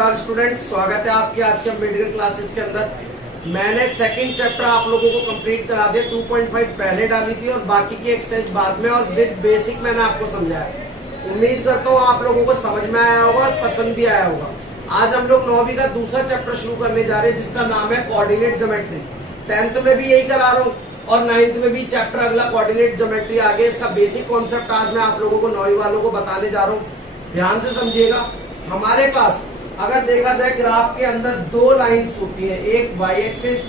नमस्कार स्टूडेंट्स, स्वागत है आपके आज के मेडिकल क्लासेस के अंदर। मैंने सेकंड चैप्टर आप लोगों को कंप्लीट करा दिया। 2.5 पहले डाली थी और बाकी की एक्सरसाइज बाद में, और विद बेसिक मैंने आपको समझाया। उम्मीद करता हूँ आप लोगों को समझ में आया होगा और पसंद भी आया होगा। आज हम लोग 9वीं का दूसरा चैप्टर शुरू करने जा रहे हैं जिसका नाम है कोऑर्डिनेट ज्योमेट्री। 10th में भी यही करा रहा हूँ और 9th में भी चैप्टर अगला कोऑर्डिनेट ज्योमेट्री आगे। इसका बेसिक कॉन्सेप्ट आज मैं आप लोगों को 9वीं वालों को बताने जा रहा हूँ। ध्यान से समझिएगा। हमारे पास अगर देखा जाए ग्राफ के अंदर दो लाइंस होती है, एक Y axis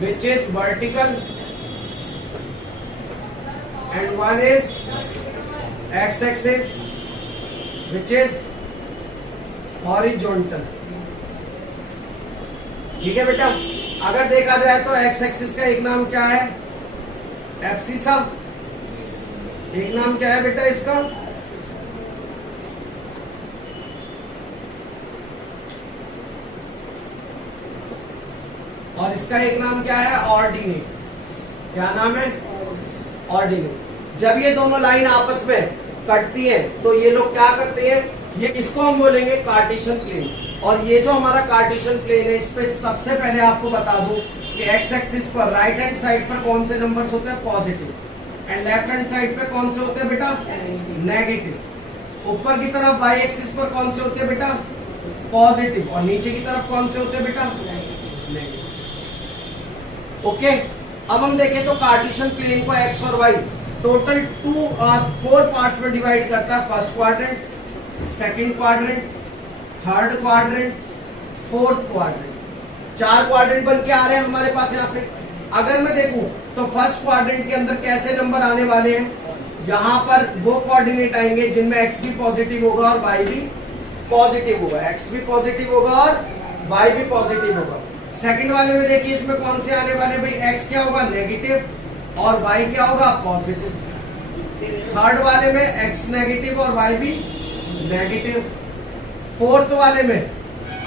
which is vertical and one is X axis which is horizontal. ठीक है बेटा। अगर देखा जाए तो एक्स एक्सिस का एक नाम क्या है? एब्सिसा। एक नाम क्या है बेटा इसका? और इसका एक नाम क्या है? ऑर्डिनेट। क्या नाम है? ऑर्डिनेट। जब ये दोनों लाइन आपस में कटती है तो ये लोग क्या करते हैं? ये इसको हम बोलेंगे कार्टेशियन प्लेन। और ये जो हमारा कार्टेशियन प्लेन है, इस पे सबसे पहले आपको बता दूं कि एक्स एक्सिस पर राइट हैंड साइड पर कौन से नंबर्स होते हैं? Positive. And left hand side पे कौन से होते हैं बेटा? नेगेटिव। ऊपर की तरफ वाई एक्सिस पर कौन से होते हैं बेटा? पॉजिटिव। और नीचे की तरफ कौन से होते हैं बेटा? नेगेटिव। ओके। अब हम देखें तो कार्टेशियन प्लेन को एक्स और वाई टोटल 4 पार्ट्स में डिवाइड करता है। First quadrant, second quadrant, third quadrant, fourth quadrant. 4 quadrant बन के आ रहे हैं हमारे पास यहाँ पे। अगर मैं देखूं तो फर्स्ट क्वाड्रेंट के अंदर कैसे नंबर आने वाले हैं? यहाँ पर वो कोऑर्डिनेट आएंगे जिनमें एक्स भी पॉजिटिव होगा और वाई भी पॉजिटिव होगा। एक्स भी पॉजिटिव होगा और वाई भी पॉजिटिव होगा। सेकंड वाले में देखिए इसमें कौन से आने वाले भाई? एक्स क्या होगा? नेगेटिव और वाई क्या होगा? पॉजिटिव। थर्ड वाले में एक्स नेगेटिव और वाई भी नेगेटिव। फोर्थ वाले में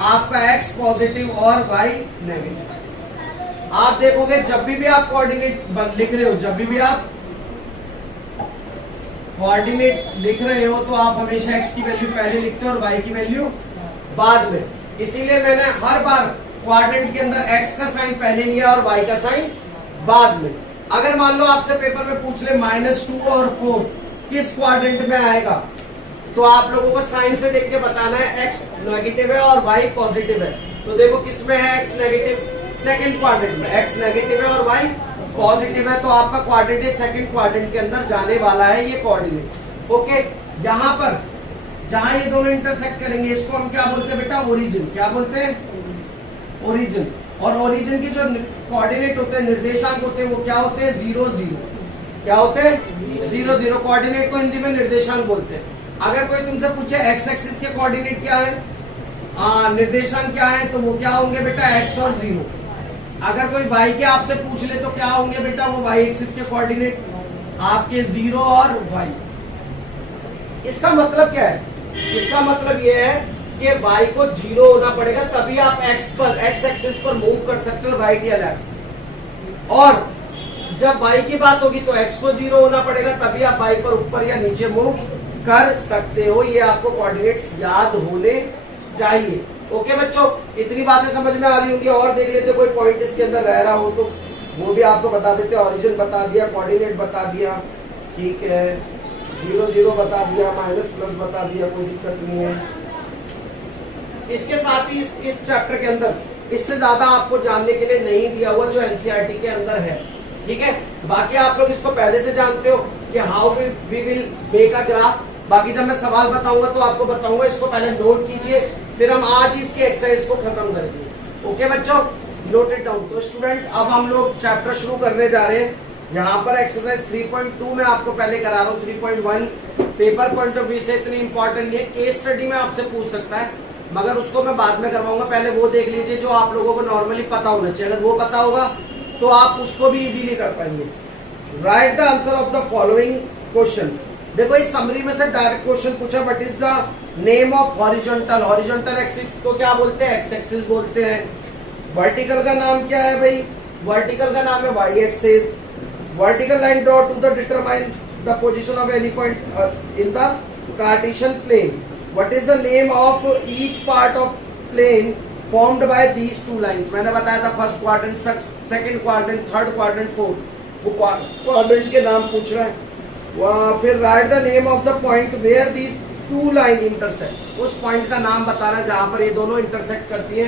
आपका एक्स पॉजिटिव और वाई नेगेटिव। आप देखोगे जब भी आप कोऑर्डिनेट लिख रहे हो, जब भी आप कोऑर्डिनेट्स लिख रहे हो तो आप हमेशा एक्स की वैल्यू पहले लिखते हो और वाई की वैल्यू बाद में। इसीलिए मैंने हर बार क्वाड्रेंट के अंदर एक्स का साइन पहले लिया और वाई का साइन बाद में। अगर मान लो आपसे पेपर में पूछ ले -2 और 4 किस क्वाड्रेंट में आएगा, तो आप लोगों को साइन से देख के बताना है एक्स नेगेटिव है और वाई पॉजिटिव है। तो देखो किसमें है एक्स नेगेटिव? सेकंड क्वाड्रेंट में एक्स नेगेटिव है और वाई पॉजिटिव है। तो आपका क्वाड्रेंट सेकंड क्वाड्रेंट के अंदर जाने वाला है ये कोऑर्डिनेट। ओके। यहाँ पर जहां ये दोनों इंटरसेक्ट करेंगे इसको हम क्या बोलते हैं बेटा? ओरिजिन। क्या बोलते हैं? ओरिजिन। और ओरिजिन के जो कोऑर्डिनेट होते हैं, निर्देशांक होते हैं, वो क्या होते हैं? 0 0। क्या होते हैं? 0 0। कोऑर्डिनेट को हिंदी में निर्देशांक बोलते हैं। अगर कोई तुमसे पूछे एक्स एक्सिस के कोऑर्डिनेट क्या है, निर्देशांक क्या है, तो वो क्या होंगे बेटा? एक्स और 0। अगर कोई वाई के आपसे पूछ ले तो क्या होंगे बेटा? वो वाई एक्सिस के कोऑर्डिनेट आपके 0 और वाई। इसका मतलब क्या है? इसका मतलब ये है कि y को 0 होना पड़ेगा, तभी आप x पर, x एक्सिस पर मूव कर सकते हो राइट या लेफ्ट। और जब y की बात होगी तो x को 0 होना पड़ेगा, तभी आप y पर ऊपर या नीचे मूव कर सकते हो। ये आपको कोऑर्डिनेट्स याद होने चाहिए। ओके बच्चों, इतनी बातें समझ में आ रही होंगी। और देख लेते कोई पॉइंट इसके अंदर रह रहा हो तो वो भी आपको बता देते। ऑरिजिन बता दिया, कोऑर्डिनेट बता दिया, ठीक है, 0 0 बता दिया, माइनस प्लस बता दिया, कोई दिक्कत नहीं है। इसके साथ ही इस चैप्टर के अंदर इससे ज्यादा आपको जानने के लिए नहीं दिया हुआ जो एनसीईआरटी के अंदर है। ठीक है। बाकी आप लोग इसको पहले से जानते हो कि how we will make a graph. बाकी जब मैं सवाल बताऊंगा तो आपको बताऊंगा, इसको पहले नोट कीजिए, फिर हम आज ही इसके एक्सरसाइज को खत्म करेंगे। ओके बच्चों, नोट इट डाउन। तो स्टूडेंट अब हम लोग चैप्टर शुरू करने जा रहे हैं। यहाँ पर एक्सरसाइज 3.2 में आपको पहले करा रहा हूँ। 3.1 पेपर पॉइंट ऑफ व्यू से इतनी इंपॉर्टेंट नहीं है, केस स्टडी में आपसे पूछ सकता है, मगर उसको मैं बाद में करवाऊंगा। पहले वो देख लीजिए जो आप लोगों को नॉर्मली पता होना चाहिए। अगर वो पता होगा तो आप उसको भी इजीली कर पाएंगे। Right the answer of the following questions. देखो इस समरी में से डायरेक्ट क्वेश्चन पूछा, what is the name of horizontal? Horizontal axis को क्या बोलते हैं? एक्स एक्सिस बोलते हैं। वर्टिकल का नाम क्या है भाई? वर्टिकल का नाम है Y axis. Vertical line draw to the determine the position of any point in the Cartesian plane. What is the name of each part of plane formed by these two lines. मैंने बताया था first quadrant, second quadrant, third quadrant, fourth, वो quadrant के नाम पूछ रहा है। वहाँ फिर write the name of the point where these two line intersect, उस पॉइंट का नाम बताना जहां पर ये दोनों इंटरसेक्ट करती है।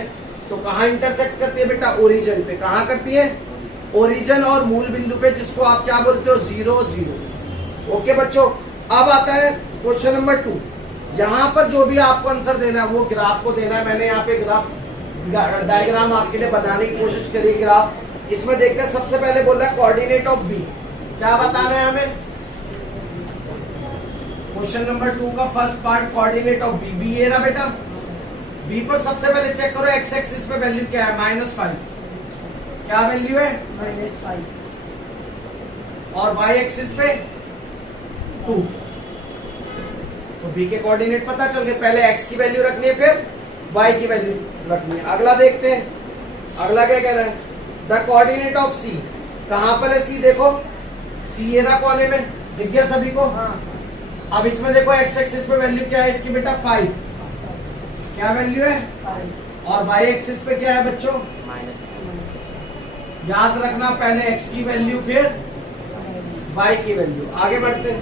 तो कहाँ इंटरसेक्ट करती है बेटा? ओरिजिन पे। कहाँ करती है? ओरिजिन और मूल बिंदु पे, जिसको आप क्या बोलते हो? 0 0। ओके बच्चों, अब आता है क्वेश्चन नंबर 2। यहाँ पर जो भी आपको आंसर देना है वो ग्राफ को देना है। मैंने यहाँ पे ग्राफ डायग्राम आपके लिए बताने की कोशिश करी। ग्राफ इसमें देखते हैं, सबसे पहले बोल रहा है कोऑर्डिनेट ऑफ बी। क्या बताना है हमें? क्वेश्चन नंबर 2 का first part, coordinate of B. B ये ना बेटा, बी पर सबसे पहले चेक करो एक्स एक्सिस पे वैल्यू क्या है? -5। क्या वैल्यू है? -5। और वाई एक्सिस पे 2। तो बी के कोऑर्डिनेट पता चल गए। पहले एक्स की वैल्यू रखनी है, फिर वाई की वैल्यू रखनी है। अगला देखते हैं, अगला क्या कह रहा है? द कोऑर्डिनेट ऑफ सी। कहां पर है सी? देखो सी ये रहा कोने में, दिख गया सभी को? हाँ। अब इसमें देखो एक्स एक्सिस पे वैल्यू क्या है इसकी बेटा? 5। क्या वैल्यू है? 5। और वाई एक्सिस पे क्या है बच्चों? -5। याद रखना, पहले एक्स की वैल्यू फिर वाई की वैल्यू। आगे बढ़ते हैं,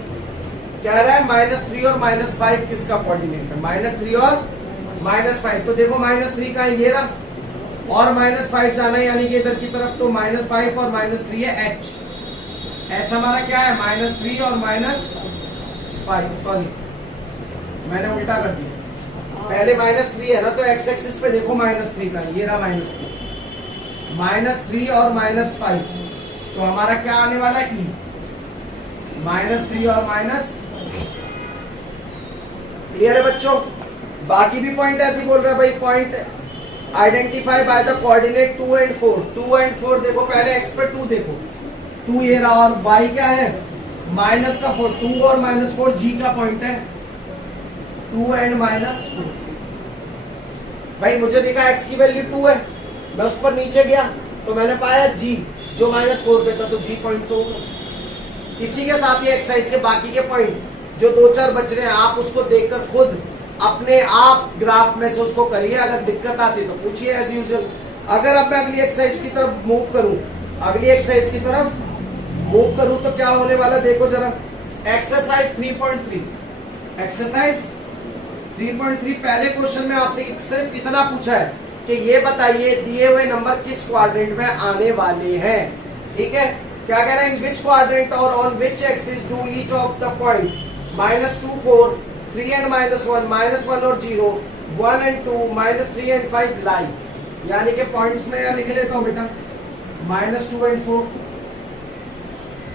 क्या रहा है? -3 और -5 किसका कोऑर्डिनेट है? -3 और -5। तो देखो -3 का ये रहा और -5 जाना है, यानी कि इधर की तरफ। तो -5 और -3 है एच। एच हमारा क्या है? -3 और -5। सॉरी, मैंने उल्टा कर दिया। पहले -3 है ना, तो एक्स एक्सिस पे देखो -3 का, ये रहा -3 और -5। तो हमारा क्या आने वाला है? ई। -3 और माइनस। क्लियर है बच्चों? बाकी भी पॉइंट ऐसे ही बोल रहे हैं भाई। Point identify by the coordinate 2 and 4। 2 and 4 देखो, पहले एक्स पे 2 देखो, 2 ये रहा, और वाई क्या है? -4। 2 और -4 जी का पॉइंट है। 2 and -4। भाई मुझे दिखा एक्स की वैल्यू 2 है, मैं उस पर नीचे गया तो मैंने पाया जी जो -4 पे था, तो जी पॉइंट तो होगा। इसी के साथ ही एक्सरसाइज के बाकी के पॉइंट जो 2-4 बच रहे हैं, आप उसको देखकर खुद अपने आप ग्राफ में से उसको करिए। अगर दिक्कत आती तो पूछिए एज यूजुअल। अगर अब मैं अगली एक्सरसाइज की तरफ मूव करूं, अगली एक्सरसाइज की तरफ मूव करूं तो क्या होने वाला देखो जरा। एक्सरसाइज 3.3। एक्सरसाइज 3.3 पहले क्वेश्चन में आपसे सिर्फ इतना पूछा है कि ये बताइए दिए हुए नंबर किस क्वाड्रेंट में आने वाले हैं। ठीक है, क्या कह रहे हैं? इन विच क्वाड्रेंट और on which axis do each of the points -2 4 3 and -1 -1 और 0 1 and 2 -3 and 5 लाई। यानी कि पॉइंट्स में लिख लेता हूं बेटा, -2 and 4,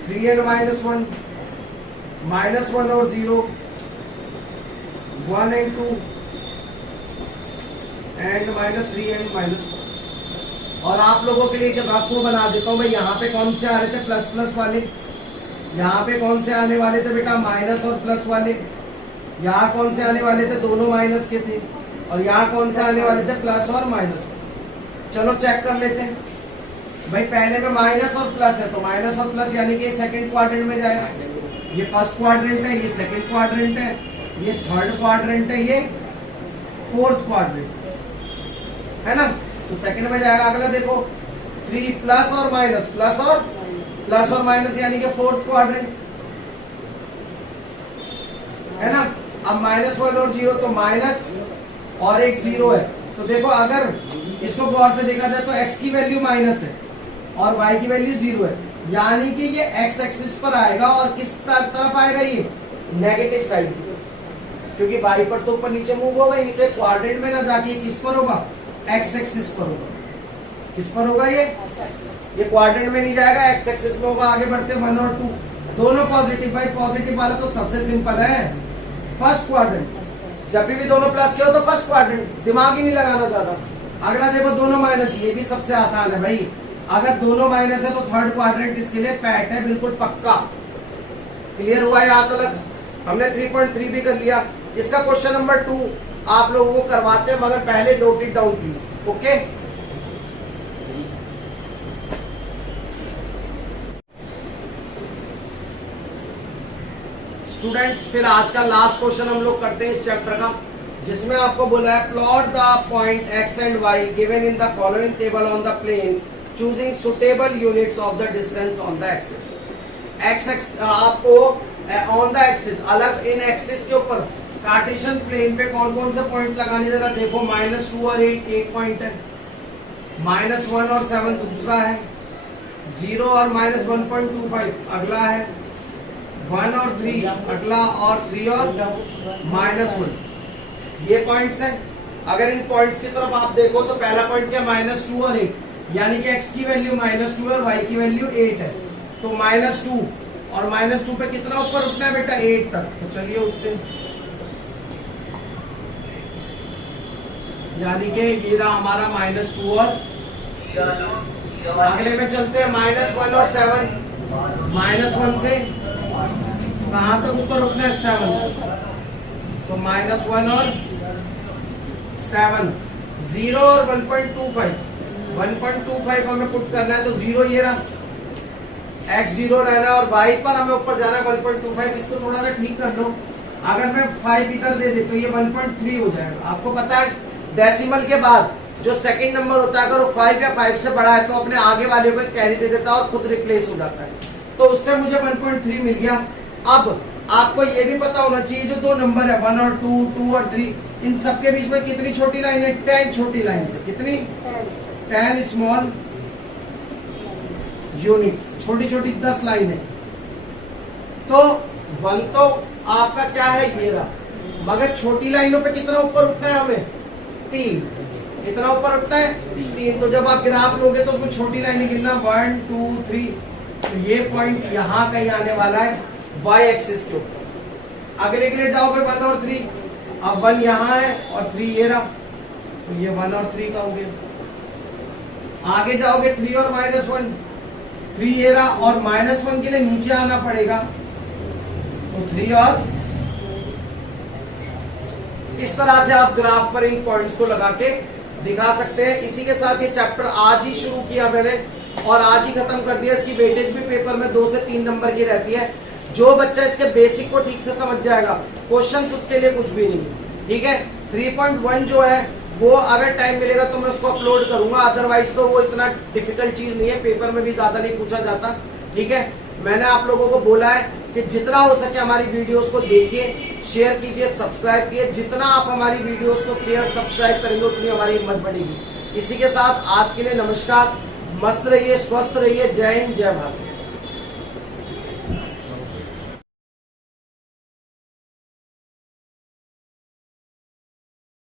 3 and -1, -1 और 0, 1 and 2 एंड -3 and -4। और आप लोगों के लिए रफ को बना देता हूं भाई। यहाँ पे कौन से आ रहे थे? प्लस प्लस वाले। यहाँ पे कौन से आने वाले थे बेटा? माइनस और प्लस वाले। यहाँ कौन से आने वाले थे? दोनों माइनस के थे। और यहाँ कौन से आने वाले थे? प्लस और माइनस। चलो चेक कर लेते हैं भाई। पहले में माइनस और प्लस है, तो माइनस और प्लस यानी कि ये सेकंड क्वाड्रेंट में जाएगा। ये फर्स्ट क्वाड्रेंट है, ये सेकंड क्वाड्रेंट है, ये थर्ड क्वाड्रेंट है, ये फोर्थ क्वाड्रेंट है ना। तो सेकंड में जाएगा। अगला देखो 3 प्लस और माइनस, प्लस और माइनस यानी कि फोर्थ क्वाड्रेंट है ना। अब -1 और 0, तो माइनस और एक 0 है। तो देखो अगर इसको गौर से देखा जाए तो x की वैल्यू माइनस है और y की वैल्यू 0 है, यानी कि ये x एक्सिस पर आएगा। और किस तरफ आएगा? ये नेगेटिव साइड की, क्योंकि y पर तो ऊपर नीचे मूव होगा ही नहीं। तो क्वाड्रेंट में ना जाके किस पर होगा? x एक्सिस पर होगा। किस पर होगा? ये क्वाड्रेंट में नहीं जाएगा, x एक्सिस में होगा। आगे बढ़ते 1 और 2 दोनों पॉजिटिव। भाई पॉजिटिव वाला तो सबसे सिंपल है, फर्स्ट क्वाड्रेंट। जब भी दोनों प्लस के हो तो फर्स्ट क्वाड्रेंट, दिमाग ही नहीं लगाना ज्यादा। अगला देखो दोनों माइनस, ये भी सबसे आसान है भाई। अगर दोनों माइनस है तो थर्ड क्वाड्रेंट इसके लिए पैट है, बिल्कुल पक्का। क्लियर हुआ है? यहाँ तक हमने 3.3 भी कर लिया। इसका क्वेश्चन नंबर 2 आप लोगों को करवाते हैं, मगर पहले note it down please. Okay, students फिर आज का लास्ट क्वेश्चन हम लोग करते हैं इस चैप्टर का। जिसमें आपको बोला है plot the point X and Y given in the following table on the plane choosing suitable units of the distance on the axis. X आपको ऑन द एक्सिस अलग इन एक्सिस के ऊपर कार्टेशियन प्लेन पे कौन कौन से पॉइंट लगाने, जरा देखो। -2 और 8 एक पॉइंट है, -1 और 7 दूसरा है, 0 और -1.25 अगला है, 1 और 3 अगला, और 3 और -1 ये पॉइंट्स हैं। अगर इन पॉइंट्स की तरफ आप देखो तो पहला पॉइंट क्या, -2 और 8, यानी कि x की वैल्यू -2 और y की वैल्यू 8 है। तो -2 और -2 पे कितना ऊपर उठना है बेटा, 8 तक। तो चलिए उठते हैं, यानी कि ये रहा हमारा -2 और अगले में चलते हैं -1 और 7। -1 से कहां तक ऊपर उठना है, 7। तो -1 और 7, 0 और 1.25, 1.25 हमें पुट करना है। तो 0 ये रहा, x 0 रहना और y पर हमें ऊपर जाना है 1.25। इसको थोड़ा सा ठीक कर लो, अगर मैं 5 इधर दे दे तो ये 1.3 हो जाएगा। आपको पता है डेसिमल के बाद जो सेकंड नंबर होता है अगर वो 5 या 5 से बड़ा है तो अपने आगे वाले को कैरी दे देता है और खुद रिप्लेस हो जाता है। तो उससे मुझे 1.3 मिल गया। अब आपको ये भी पता होना चाहिए जो दो नंबर है 1 और 2, 2 और 3, इन सबके बीच में कितनी छोटी लाइन है, 10 छोटी लाइन से। कितनी, 10 स्मॉल यूनिट्स, छोटी छोटी 10 लाइन है। तो 1 तो आपका क्या है, ये रहा, मगर छोटी लाइनों पे कितना ऊपर उठना है हमें, 3। कितना ऊपर उठना है, 3। तो जब आप ग्राफ लोगे तो उसमें छोटी लाइनें गिनना, 1 2 3। तो ये पॉइंट यहाँ कहीं आने वाला है y एक्सिस के ऊपर। अगले के लिए जाओगे 1 और 3, अब 1 यहाँ है और 3 ये रहा, तो ये 1 और 3 का हो गया। आगे जाओगे 3 और -1, 3 ये रहा, और -1 के लिए नीचे आना पड़ेगा, तो 3 और। इस तरह से आप ग्राफ पर इन पॉइंट्स को लगा के दिखा सकते हैं। इसी के साथ ये चैप्टर आज ही शुरू किया मैंने और आज ही खत्म कर दिया। इसकी वेटेज भी पेपर में 2 से 3 नंबर की रहती है। जो बच्चा इसके बेसिक को ठीक से समझ जाएगा, क्वेश्चंस उसके लिए कुछ भी नहीं, ठीक है। 3.1 जो है वो अगर टाइम मिलेगा तो मैं उसको अपलोड करूंगा, अदरवाइज तो वो इतना डिफिकल्ट चीज नहीं है, पेपर में भी ज्यादा नहीं पूछा जाता, ठीक है। मैंने आप लोगों को बोला है कि जितना हो सके हमारी वीडियोस को देखिए, शेयर कीजिए, सब्सक्राइब कीजिए। जितना आप हमारी वीडियोस को शेयर सब्सक्राइब करेंगे उतनी हमारी हिम्मत बढ़ेगी। इसी के साथ आज के लिए नमस्कार, मस्त रहिए, स्वस्थ रहिए, जय हिंद, जय भारत।